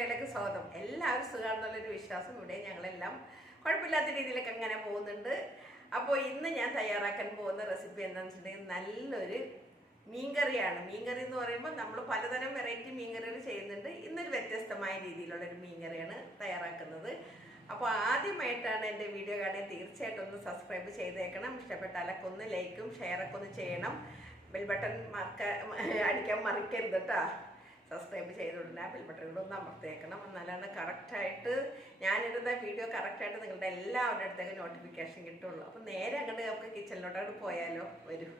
അടുക്കളയിലേക്ക് സ്വാഗതം. എല്ലാവരും സുഖമാണെന്നുള്ളൊരു വിശ്വാസം ഇവിടെ ഞങ്ങളെല്ലാം കുഴപ്പമില്ലാത്ത രീതിയിലൊക്കെ അങ്ങനെ പോകുന്നുണ്ട്. അപ്പോൾ ഇന്ന് ഞാൻ തയ്യാറാക്കാൻ പോകുന്ന റെസിപ്പി എന്താണെന്ന് വെച്ചിട്ടുണ്ടെങ്കിൽ നല്ലൊരു മീൻകറിയാണ്. മീൻകറി എന്ന് പറയുമ്പോൾ നമ്മൾ പലതരം വെറൈറ്റി മീൻകറികൾ ചെയ്യുന്നുണ്ട്. ഇന്നൊരു വ്യത്യസ്തമായ രീതിയിലുള്ളൊരു മീൻകറിയാണ് തയ്യാറാക്കുന്നത്. അപ്പോൾ ആദ്യമായിട്ടാണ് എൻ്റെ വീഡിയോ കാണാൻ തീർച്ചയായിട്ടും ഒന്ന് സബ്സ്ക്രൈബ് ചെയ്തേക്കണം. ഇഷ്ടപ്പെട്ടാലൊക്കെ ഒന്ന് ലൈക്കും ഷെയറൊക്കെ ഒന്ന് ചെയ്യണം. ബെൽ ബട്ടൺ അടിക്കാൻ മറിക്കരുത് കേട്ടോ. സബ്സ്ക്രൈബ് ചെയ്തിട്ടില്ല, ബെൽ ബട്ടൺ കൂടെ ഒന്ന് അമർത്തേക്കണം. എന്നാലാണ് കറക്റ്റായിട്ട് ഞാനിടുന്ന വീഡിയോ കറക്റ്റായിട്ട് നിങ്ങളുടെ എല്ലാവരുടെ അടുത്തേക്ക് നോട്ടിഫിക്കേഷൻ കിട്ടുള്ളൂ. അപ്പം നേരെ അങ്ങോട്ട് നമുക്ക് കിച്ചണിലോട്ടോട്ട് പോയാലോ, വരും.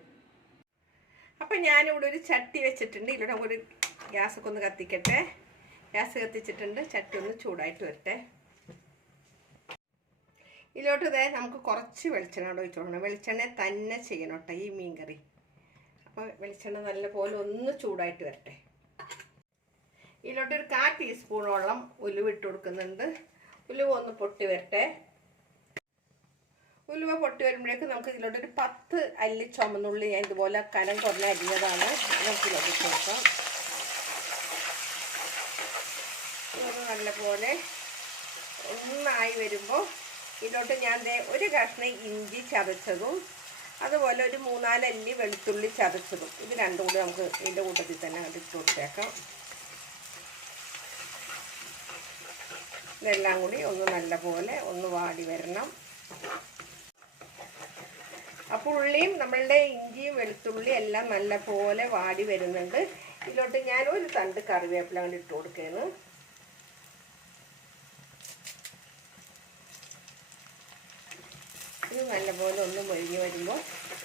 അപ്പം ഞാനിവിടെ ഒരു ചട്ടി വെച്ചിട്ടുണ്ട്. ഇതിലൂടെ നമുക്കൊരു ഗ്യാസൊക്കെ ഒന്ന് കത്തിക്കട്ടെ. ഗ്യാസ് കത്തിച്ചിട്ടുണ്ട്. ചട്ടി ഒന്ന് ചൂടായിട്ട് വരട്ടെ. ഇതിലോട്ട് നമുക്ക് കുറച്ച് വെളിച്ചെണ്ണ ഒഴിച്ചു കൊടുക്കണം. വെളിച്ചെണ്ണ തന്നെ ചെയ്യണം കേട്ടോ ഈ മീൻ കറി. അപ്പോൾ വെളിച്ചെണ്ണ നല്ലപോലെ ഒന്ന് ചൂടായിട്ട് വരട്ടെ. ഇതിലോട്ടൊരു 1/4 ടീസ്പൂണോളം ഉലുവ ഇട്ട് കൊടുക്കുന്നുണ്ട്. ഉലുവ ഒന്ന് പൊട്ടി വരട്ടെ. ഉലുവ പൊട്ടി വരുമ്പോഴേക്ക് നമുക്ക് ഇതിലോട്ടൊരു 10 അല്ലി ചുമന്നുള്ളി ഞാൻ ഇതുപോലെ കനം കുറഞ്ഞ അരിഞ്ഞതാണ്. നമുക്ക് ഇതിലോട്ട് ഇട്ട് കൊടുക്കാം. ഇതൊന്ന് നല്ലപോലെ ഒന്നായി വരുമ്പോൾ ഇതിലോട്ട് ഞാൻ ഒരു കഷ്ണം ഇഞ്ചി ചതച്ചതും അതുപോലെ ഒരു 3-4 അല്ലി വെളുത്തുള്ളി ചതച്ചതും ഇത് രണ്ടും കൂടി നമുക്ക് ഇതിൻ്റെ കൂട്ടത്തിൽ തന്നെ ഇട്ട് കൊടുത്തേക്കാം. ഇതെല്ലാം കൂടി ഒന്ന് നല്ലപോലെ ഒന്ന് വാടി വരണം. അപ്പോൾ ഉള്ളിയും നമ്മളുടെ ഇഞ്ചിയും വെളുത്തുള്ളി എല്ലാം നല്ലപോലെ വാടി വരുന്നുണ്ട്. ഇതിലോട്ട് ഞാൻ ഒരു തണ്ട് കറിവേപ്പില കൊണ്ട് ഇട്ട് കൊടുക്കുകയാണ്. ഇത് നല്ലപോലെ ഒന്ന് മൊരിഞ്ഞ് വരുമ്പോൾ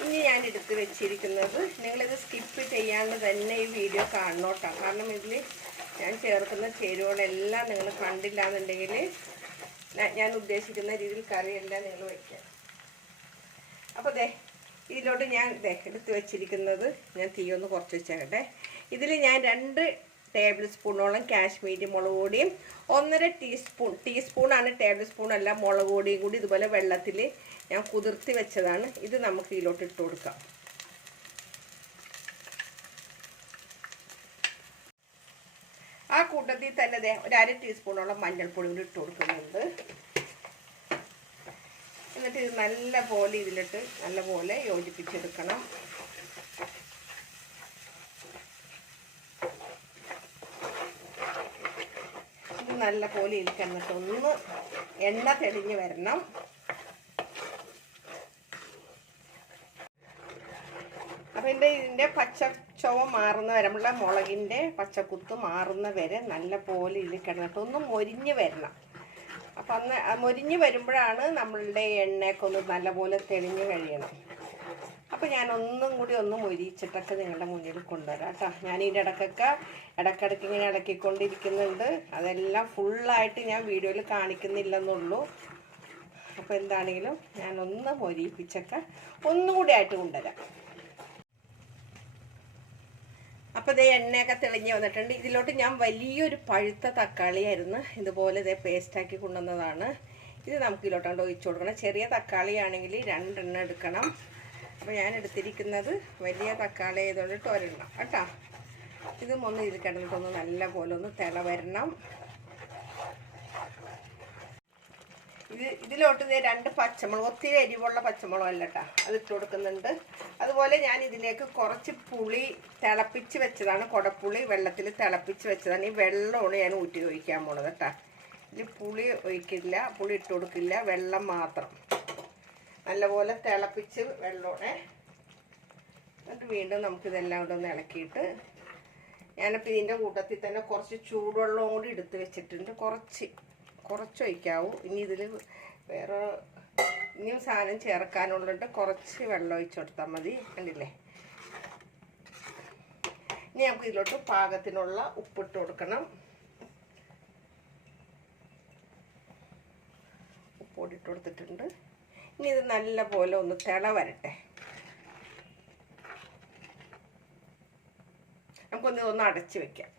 ഇനി ഞാൻ എടുത്ത് വെച്ചിരിക്കുന്നത്, നിങ്ങളിത് സ്കിപ്പ് ചെയ്യാണ്ട് തന്നെ ഈ വീഡിയോ കാണണോട്ടോ. കാരണം ഇതിൽ ഞാൻ ചേർക്കുന്ന ചേരുവകളെല്ലാം നിങ്ങൾ കണ്ടില്ല എന്നുണ്ടെങ്കിൽ ഞാൻ ഉദ്ദേശിക്കുന്ന രീതിയിൽ കറിയെല്ലാം നിങ്ങൾ വയ്ക്കുക. അപ്പോൾ ഇതിലോട്ട് ഞാൻ എടുത്ത് വെച്ചിരിക്കുന്നത്, ഞാൻ തീ ഒന്ന് കുറച്ച് വെച്ചേക്കട്ടെ. ഇതിൽ ഞാൻ 2 ടേബിൾ സ്പൂണോളം കാശ്മീരി മുളക് പൊടിയും 1.5 ടീസ്പൂണാണ്, ടേബിൾ സ്പൂണല്ല, മുളക് പൊടിയും കൂടി ഇതുപോലെ വെള്ളത്തിൽ ഞാൻ കുതിർത്തി വെച്ചതാണ്. ഇത് നമുക്ക് ഇതിലോട്ട് ഇട്ട് കൊടുക്കാം. ആ കൂട്ടത്തിൽ തന്നെ ഒരു 1/2 ടീസ്പൂണോളം മഞ്ഞൾപ്പൊടി കൂടി ഇട്ട് കൊടുക്കുന്നുണ്ട്. എന്നിട്ട് ഇത് നല്ലപോലെ ഇതിലിട്ട് നല്ലപോലെ യോജിപ്പിച്ചെടുക്കണം. ഇത് നല്ലപോലെ ഇരിക്കന്നിട്ട് ഒന്ന് എണ്ണ തെളിഞ്ഞ് വരണം. അപ്പം ഇതിൻ്റെ പച്ചച്ചുവ മാറുന്ന വരെ, നമ്മളുടെ മുളകിൻ്റെ പച്ചക്കുത്ത് മാറുന്ന വരെ നല്ലപോലെ ഇതിൽ കിടന്നിട്ട് ഒന്ന് മൊരിഞ്ഞ് വരണം. അപ്പം അന്ന് മൊരിഞ്ഞ് വരുമ്പോഴാണ് നമ്മളുടെ എണ്ണയൊക്കെ ഒന്ന് നല്ലപോലെ തെളിഞ്ഞ് കഴിയണം. അപ്പം ഞാൻ ഒന്നും കൂടി ഒന്ന് മൊരിച്ചിട്ടൊക്കെ നിങ്ങളുടെ മുന്നിൽ കൊണ്ടുവരാം കേട്ടോ. ഞാൻ ഇതിൻ്റെ ഇടയ്ക്കിടയ്ക്ക് ഇങ്ങനെ ഇളക്കിക്കൊണ്ടിരിക്കുന്നുണ്ട്. അതെല്ലാം ഫുള്ളായിട്ട് ഞാൻ വീഡിയോയിൽ കാണിക്കുന്നില്ലെന്നുള്ളൂ. അപ്പോൾ എന്താണെങ്കിലും ഞാനൊന്ന് മൊരിപ്പിച്ചൊക്കെ ഒന്നുകൂടി ആയിട്ട് കൊണ്ടുവരാം. അപ്പോൾ എണ്ണയൊക്കെ തെളിഞ്ഞ് വന്നിട്ടുണ്ട്. ഇതിലോട്ട് ഞാൻ വലിയൊരു പഴുത്ത തക്കാളിയായിരുന്നു ഇതുപോലെ പേസ്റ്റാക്കി കൊണ്ടുവന്നതാണ്. ഇത് നമുക്ക് ഇതിലോട്ടാണ്ട് ഒഴിച്ചു കൊടുക്കണം. ചെറിയ തക്കാളിയാണെങ്കിൽ 2 എണ്ണം എടുക്കണം. അപ്പോൾ ഞാൻ എടുത്തിരിക്കുന്നത് വലിയ തക്കാളി ആയതുകൊണ്ടിട്ട് 1 എണ്ണം കേട്ടോ. ഇതും ഒന്ന് ഇതിൽ കിടന്നിട്ടൊന്ന് നല്ല പോലെ ഒന്ന് തിള വരണം. ഇതിലോട്ട് 2 പച്ചമുളക്, ഒത്തിരി എരിവുള്ള പച്ചമുളക് അല്ല കേട്ടോ, അത് ഇട്ട് കൊടുക്കുന്നുണ്ട്. അതുപോലെ ഞാൻ ഇതിലേക്ക് കുറച്ച് പുളി തിളപ്പിച്ച് വെച്ചതാണ്, കുടപ്പുളി വെള്ളത്തിൽ തിളപ്പിച്ച് വെച്ചതാണ്. ഈ വെള്ളമാണ് ഞാൻ ഊറ്റി ഒഴിക്കാൻ പോണത് കേട്ടോ. ഇതിൽ പുളി ഒഴിക്കില്ല, പുളി ഇട്ട് കൊടുക്കില്ല, വെള്ളം മാത്രം. നല്ലപോലെ തിളപ്പിച്ച് വെള്ളമോടെ എന്നിട്ട് വീണ്ടും നമുക്കിതെല്ലാം കൂടെ ഒന്ന് ഇളക്കിയിട്ട് ഞാനിപ്പോൾ ഇതിൻ്റെ കൂട്ടത്തിൽ തന്നെ കുറച്ച് ചൂടുവെള്ളവും കൂടി എടുത്ത് വെച്ചിട്ടുണ്ട്. കുറച്ച് ഒഴിക്കാവൂ. ഇനി ഇതിൽ വേറെ ഇനിയും സാധനം ചേർക്കാനുള്ളിട്ട് കുറച്ച് വെള്ളം ഒഴിച്ചു കൊടുത്താൽ മതി. കണ്ടില്ലേ? ഇനി നമുക്ക് ഇതിലോട്ട് പാകത്തിനുള്ള ഉപ്പിട്ട് കൊടുക്കണം. ഉപ്പൊടി ഇട്ട് കൊടുത്തിട്ടുണ്ട്. ഇനി ഇത് നല്ല പോലെ ഒന്ന് തിള വരട്ടെ. നമുക്കൊന്ന് അടച്ച് വെക്കാം.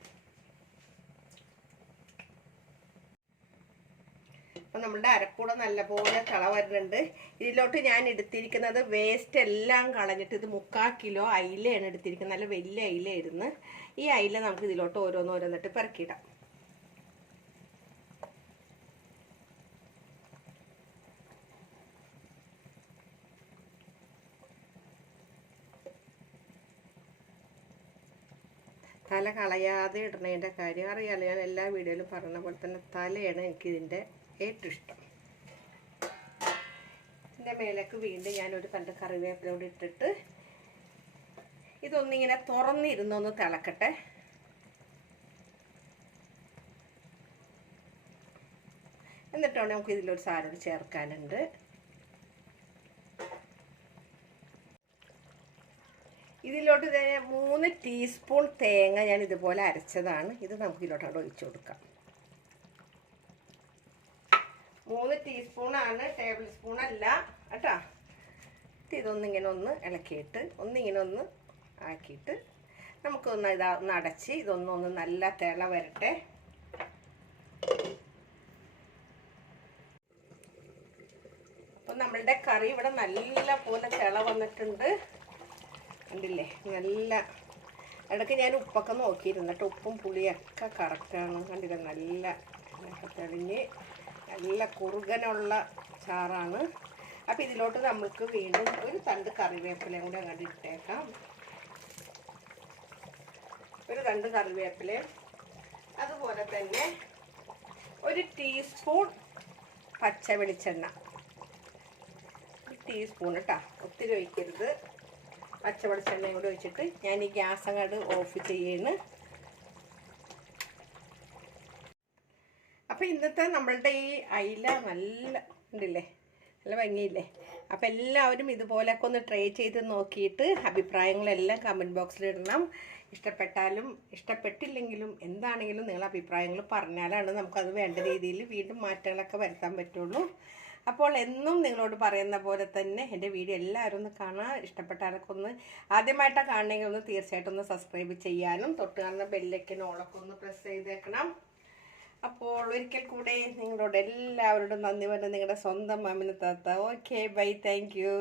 അപ്പം നമ്മുടെ അരക്കൂടെ നല്ലപോലെ തിള വരുന്നുണ്ട്. ഇതിലോട്ട് ഞാൻ എടുത്തിരിക്കുന്നത് വേസ്റ്റ് എല്ലാം കളഞ്ഞിട്ട് ഇത് 3/4 കിലോ അയിലയാണ് എടുത്തിരിക്കുന്നത്. നല്ല വലിയ അയിലായിരുന്നു. ഈ അയില നമുക്ക് ഇതിലോട്ട് ഓരോന്നിട്ട് പെറുക്കിയിടാം. തല കളയാതെ ഇടുന്നതിൻ്റെ കാര്യം അറിയാമല്ലോ, ഞാൻ എല്ലാ വീഡിയോയിലും പറയുന്ന പോലെ തന്നെ തലയാണ് എനിക്കിതിൻ്റെ ഏറ്റവും ഇഷ്ടം. ഇതിൻ്റെ മേലേക്ക് വീണ്ടും ഞാനൊരു തണ്ട് കറിവേപ്പിലോട് ഇട്ടിട്ട് ഇതൊന്നിങ്ങനെ തുറന്നിരുന്നൊന്ന് തിളക്കട്ടെ. എന്നിട്ടാണ് നമുക്ക് ഇതിലൊരു സാധനം ചേർക്കാനുണ്ട്. ഇതിലോട്ട് 3 ടീസ്പൂൺ തേങ്ങ ഞാൻ ഇതുപോലെ അരച്ചതാണ്. ഇത് നമുക്ക് ഇതിലോട്ട് ഒഴിച്ചു കൊടുക്കാം. 3 ടീസ്പൂണാണ്, ടേബിൾ സ്പൂൺ അല്ല കേട്ടോ. ഇതൊന്നിങ്ങനെ ഒന്ന് ഇളക്കിയിട്ട് ഒന്നിങ്ങനെ ഒന്ന് ആക്കിയിട്ട് നമുക്കൊന്ന് ഒന്ന് അടച്ച് ഇതൊന്നൊന്ന് നല്ല തിള വരട്ടെ. അപ്പം നമ്മളുടെ കറി ഇവിടെ നല്ല പോലെ തിള വന്നിട്ടുണ്ട്, കണ്ടില്ലേ? നല്ല ഇടയ്ക്ക് ഞാൻ ഉപ്പൊക്കെ നോക്കിയിരുന്നു കേട്ടോ. ഉപ്പും പുളിയൊക്കെ കറക്റ്റാണ്, കണ്ടില്ലേ? നല്ല തെളിഞ്ഞ് നല്ല കുറുകനുള്ള ചാറാണ്. അപ്പം ഇതിലോട്ട് നമുക്ക് വീണ്ടും ഒരു തണ്ട് കറിവേപ്പിലയും കൂടി അങ്ങോട്ട് ഇട്ടേക്കാം. ഒരു തണ്ട് കറിവേപ്പിലയും അതുപോലെ തന്നെ 1 ടീസ്പൂൺ പച്ച വെളിച്ചെണ്ണ, 1 ടീസ്പൂൺ കേട്ടോ, ഒത്തിരി ഒഴിക്കരുത്. പച്ച വെളിച്ചെണ്ണയും കൂടി ഒഴിച്ചിട്ട് ഞാൻ ഈ ഗ്യാസ് അങ്ങോട്ട് ഓഫ് ചെയ്യുന്നു. അപ്പോൾ ഇന്നത്തെ നമ്മളുടെ ഈ അയില നല്ല ഉണ്ടല്ലേ, നല്ല ഭംഗിയില്ലേ? അപ്പോൾ എല്ലാവരും ഇതുപോലൊക്കെ ഒന്ന് ട്രൈ ചെയ്ത് നോക്കിയിട്ട് അഭിപ്രായങ്ങളെല്ലാം കമൻറ്റ് ബോക്സിൽ ഇടണം. ഇഷ്ടപ്പെട്ടാലും ഇഷ്ടപ്പെട്ടില്ലെങ്കിലും എന്താണെങ്കിലും നിങ്ങൾ അഭിപ്രായങ്ങൾ പറഞ്ഞാലാണ് നമുക്കത് വേണ്ട രീതിയിൽ വീണ്ടും മാറ്റങ്ങളൊക്കെ വരുത്താൻ പറ്റുള്ളൂ. അപ്പോൾ എന്നും നിങ്ങളോട് പറയുന്ന പോലെ തന്നെ എൻ്റെ വീഡിയോ എല്ലാവരും ഒന്ന് കാണാൻ, ഇഷ്ടപ്പെട്ടാലൊക്കെ ഒന്ന് ആദ്യമായിട്ടാണ് കാണണമെങ്കിൽ ഒന്ന് തീർച്ചയായിട്ടും ഒന്ന് സബ്സ്ക്രൈബ് ചെയ്യാനും തൊട്ട് കാണുന്ന ബെല്ലൈക്കനോളൊക്കെ ഒന്ന് പ്രസ് ചെയ്തേക്കണം. അപ്പോൾ ഒരിക്കൽ കൂടെ നിങ്ങളോട് എല്ലാവരോടും നന്ദി പറഞ്ഞ് നിങ്ങളുടെ സ്വന്തം മാമിന താത്ത. Okay, bye, thank U.